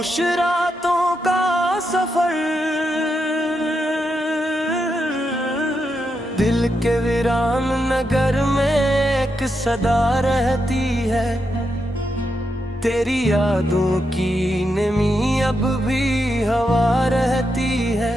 खामोश रातों का सफर, दिल के वीरान नगर में एक सदा रहती है। तेरी यादों की नमी अब भी हवा रहती है।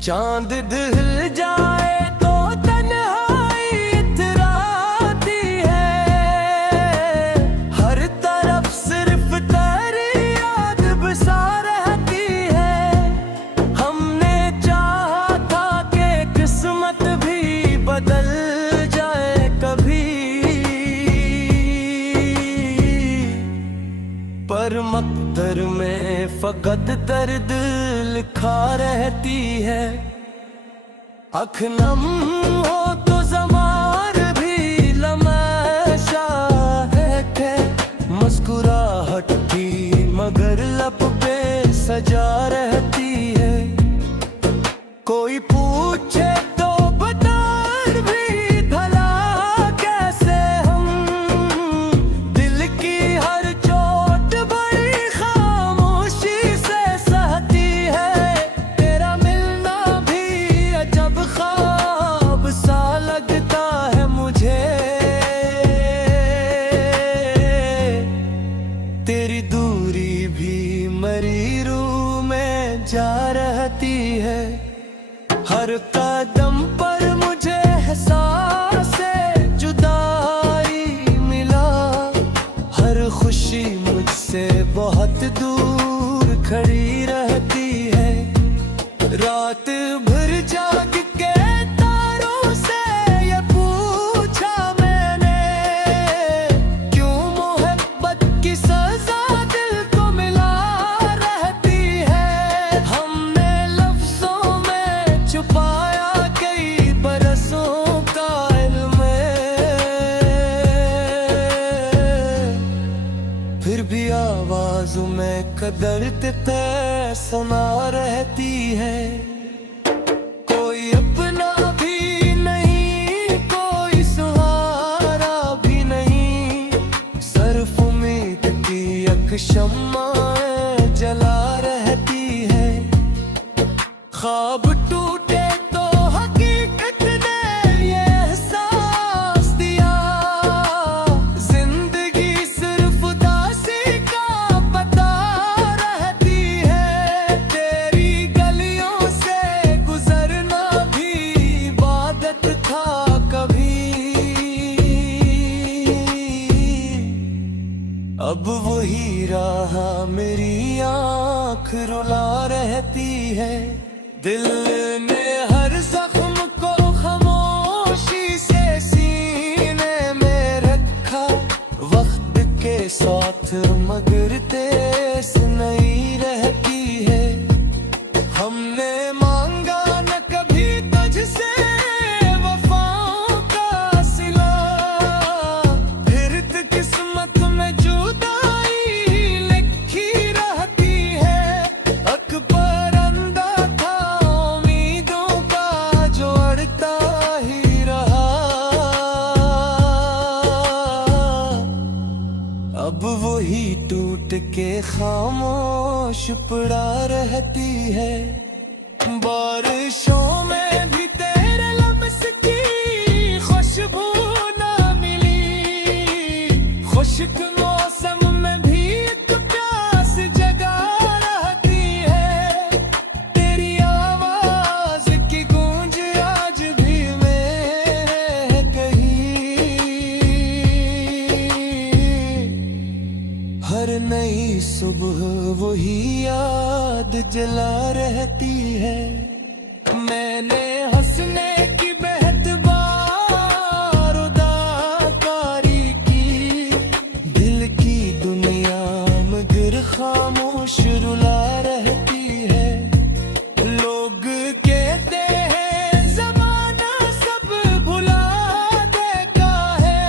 चांद दिल जाए तो तन्हाई इतराती है। हर तरफ सिर्फ तेरी याद बसा रहती है। हमने चाहा था कि किस्मत भी बदल जाए कभी, पर मकदर में फकत दर्द लिखा रहती है। अख नम हो तो ज़मार भी लमशा है। मुस्कुराहट की मगर लब पे सजा रहती है। कोई पूछे तो बता भी भला कैसे हम, दिल की हर चोट बड़ी खामोशी से सहती है। तेरा मिलना भी अजब ख्वाब सा लगता है मुझे। तेरी दूरी भी मरी रूह में जा रहती है। हर कदम पर मुझे एहसास जुदाई मिला। हर खुशी मुझसे बहुत दूर खड़ी रहती है। रात भर जाग के तारों से ये पूछा मैंने, क्यों मोहब्बत की सजा दिल को मिला रहती है। हमने लफ्जों में छुपाया कई बरसों का इल्म, फिर भी आवाज़ों में कदर ते सुना रहती है। कोई अपना भी नहीं, कोई सहारा भी नहीं। सिर्फ उम्मीद की एक शम्मा जला रहती है। ख्वाब टूटे तो हकीकत ने ये एहसास दिया। जिंदगी सिर्फ उदासी का पता रहती है। तेरी गलियों से गुजरना भी इबादत था कभी। अब वही राह मेरी आँख रुला रहती है। दिल ने हर जख्म को खामोशी से सीने में रखा। वक्त के साथ मगर तेज नहीं रहती है। हमने मांगा न कभी तुझसे वफाओं का सिला, फिर तो किस्मत में जुदाई लिखी रहती है। अकबर अंधा था उम्मीदों का जो अड़ता ही रहा। अब वही टूट के खामोश पड़ा रहती है। बारिशों में भी तेरे लफ्ज़ की खुशबू न मिली। खुश्क मौसम में भी एक प्यास जगा रहती है। तेरी आवाज़ की गूंज आज भी मेरे कहीं। हर नई सुबह वही याद जला रहती है। मैंने हंसने की बेहद बार उदाकारी की। दिल की दुनिया मगर खामोश रुला रहती है। लोग कहते हैं ज़माना सब भुला देता है।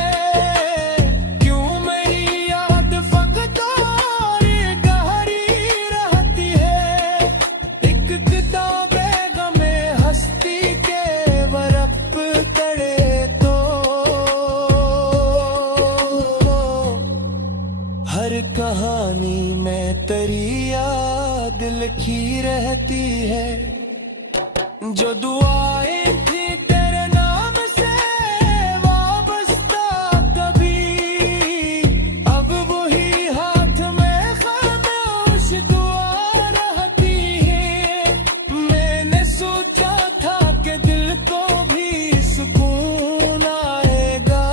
क्यों मेरी याद फकत और गहरी रहती है। दुआएं थी तेरे नाम से वाबस्ता कभी, अब वही हाथ में खामोश दुआ रहती है। मैंने सोचा था कि दिल को भी सुकून आएगा,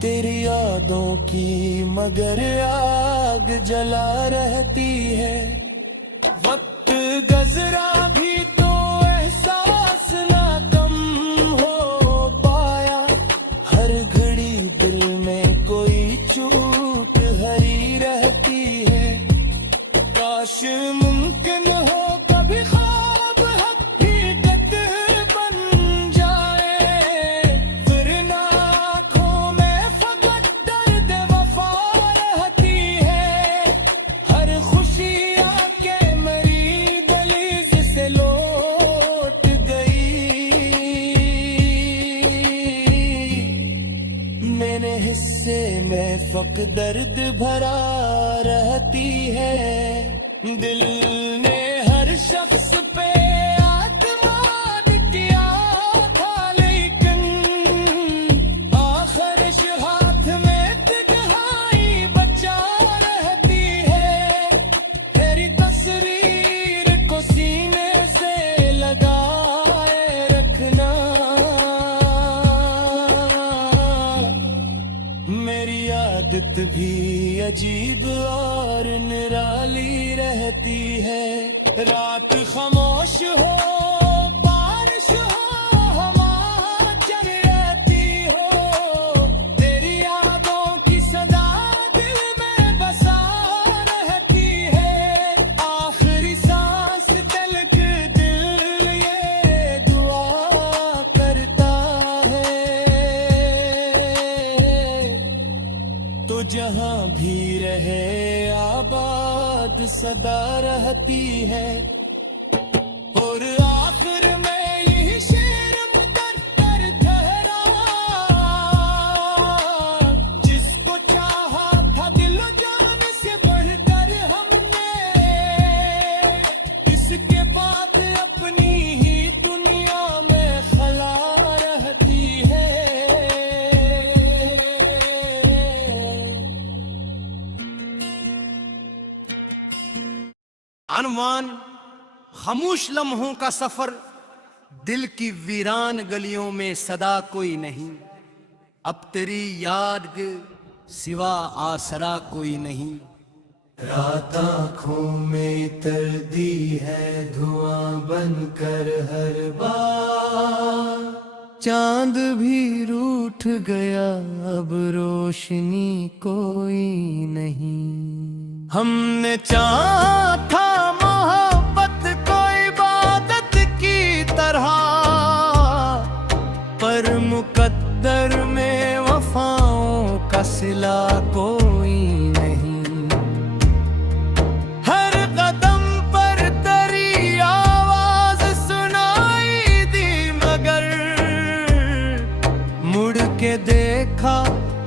तेरी यादों की मगर आग जला रहती है। वक्त गुज़रा भी तो एहसास ना कम हो पाया, हर घड़ी दिल में कोई चोट हरी रहती है। काश मुमकिन हो कभी ख्वाब हकीकत बन जाए, फिर ना आँखों में फकत दर्द वफा रहती है। हर खुशी आके मेरी दहलीज से लौट गई, मेरे हिस्से में फक दर्द भरा रहती है। दिल ने हर शख्स पे आत्माद किया था, लेकिन आखिर हाथ में तन्हाई बचा रहती है। तेरी तस्वीर को सीने से लगाए रखना, मेरी आदत भी अजीब और निराली रहती है। रात खामोश हो, बारिश हो, हवा चल रहती हो, तेरी यादों की सदा दिल में बसा रहती है। आखिरी सांस तलक दिल ये दुआ करता है, तो जहां भी रहे आबाद सदा रहती है। और आखिर में यही शेर मुकद्दर ठहरा, जिसको चाहा था दिलो जान से बढ़कर हमने, इसके बाद अपनी ही दुनिया में खला रहती है। अनवान खामोश लम्हों का सफर, दिल की वीरान गलियों में सदा कोई नहीं, अब तेरी याद के सिवा आसरा कोई नहीं। रात आँखों में तरदी है धुआं बनकर हर बार, चांद भी रूठ गया अब रोशनी कोई नहीं। हमने चाहा था मोहब्बत को इबादत की तरह, पर मुकद्दर में वफाओं का सिला कोई नहीं। हर कदम पर तेरी आवाज सुनाई दी, मगर मुड़ के देखा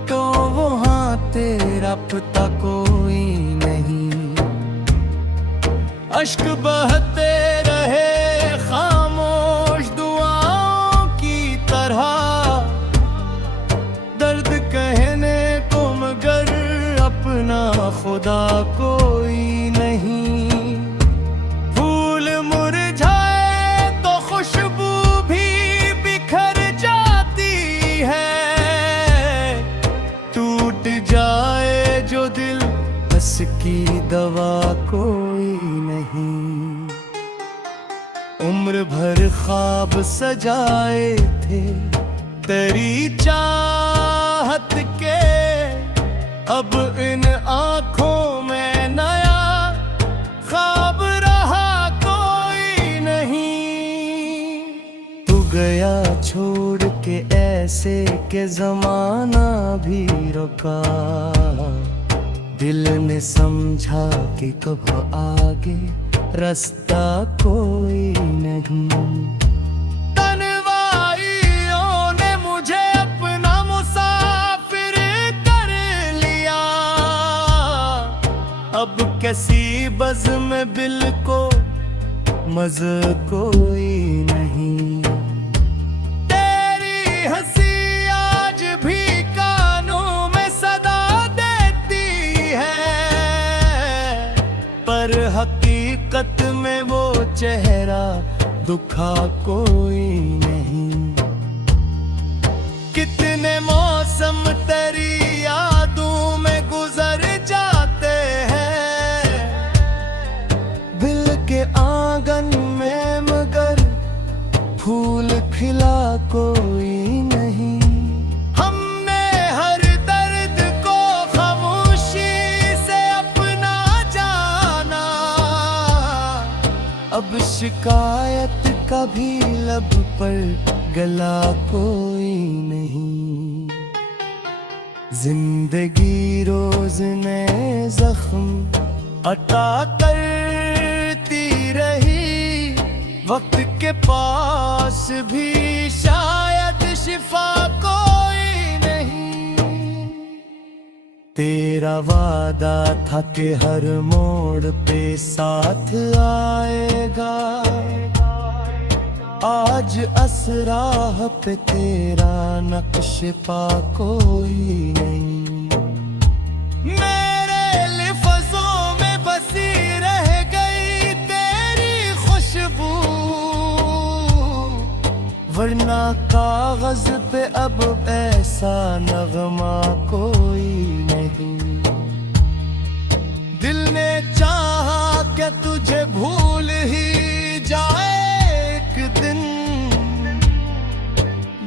तो वहाँ तेरा पता कोई नहीं। अश्क बहते रहे खामोश दुआओं की तरह, दर्द कहने को मगर अपना खुदा कोई नहीं। फूल मुरझाए तो खुशबू भी बिखर जाती है, टूट जाए जो दिल बस की दवा कोई नहीं। उम्र भर ख्वाब सजाए थे तेरी चाहत के, अब इन आँखों में नया ख्वाब रहा कोई नहीं। तू गया छोड़ के ऐसे के जमाना भी रुका, दिल ने समझा कि कब आगे रास्ता कोई नहीं। तन्हाइयों ने मुझे अपना मुसाफिर कर लिया, अब कैसी बज़ में बिल को मज़े कोई नहीं। तेरी हंसी आज भी कानों में सदा देती है, पर हकीकत में वो चेहरा दुखा कोई नहीं। कितने मौसम तेरी यादों में गुजर जाते हैं दिल के आंगन में, मगर फूल खिला कोई नहीं। हमने हर दर्द को खामोशी से अपना जाना, अब शिकायत का भी लब पर गला कोई नहीं। जिंदगी रोज नए जख्म अता करती रही, वक्त के पास भी शायद शिफा कोई नहीं। तेरा वादा था कि हर मोड़ पे साथ आएगा, आज असराह पे तेरा नक्श पा कोई नहीं। मेरे लिफ़्ज़ों में बसी रह गई तेरी खुशबू, वरना कागज पे अब ऐसा नगमा कोई नहीं। दिल ने चाहा कि तुझे भूल ही जाए एक दिन,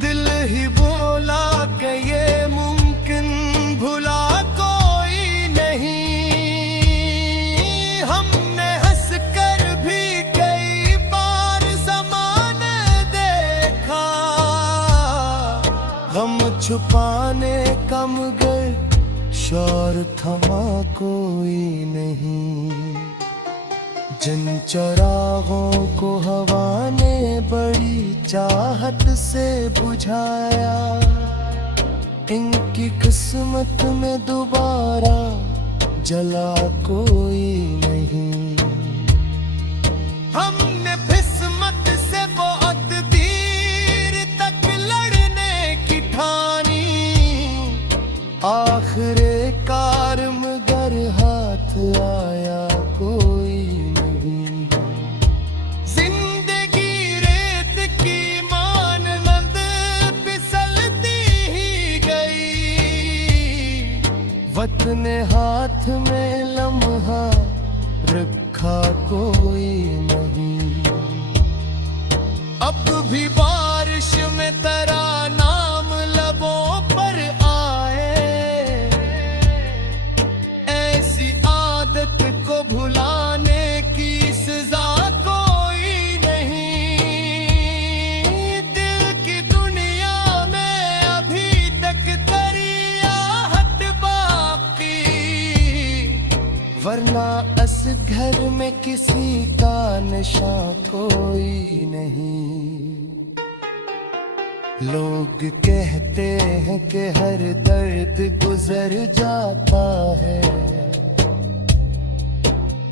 दिल ही बोला कि ये मुमकिन भुला कोई नहीं। हमने हंस कर भी कई बार ज़माने देखा, गम छुपाने का मगर शौर थमा कोई नहीं। जिन चरागों को हवा ने बड़ी चाहत से बुझाया, इनकी किस्मत में दोबारा जला कोई नहीं। हमने किस्मत से बहुत देर तक लड़ने की ठानी, आखिरे कार मगर हाथ आया कोई नहीं। जिंदगी रेत की मानंद फिसलती ही गई, वतन हाथ में लम्हा रखा कोई नहीं। अब भी बारिश में तेरा नाम लबों पर आए, ऐसी आदत को भुलाने की सजा कोई नहीं। दिल की दुनिया में अभी तक तेरी आहट बाकी, वरना इस घर में किसी का नशा कोई नहीं। लोग कहते हैं कि हर दर्द गुजर जाता है,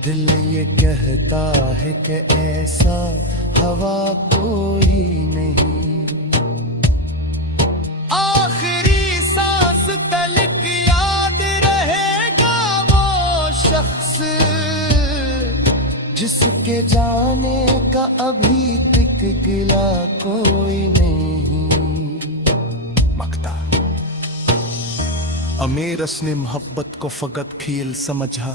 दिल ये कहता है कि ऐसा हवा कोई नहीं। आखिरी सांस तलक याद रहेगा वो शख्स, जिसके जाने का अभी तक गिला कोई नहीं। मकता अमीरस ने मोहब्बत को फकत खेल समझा,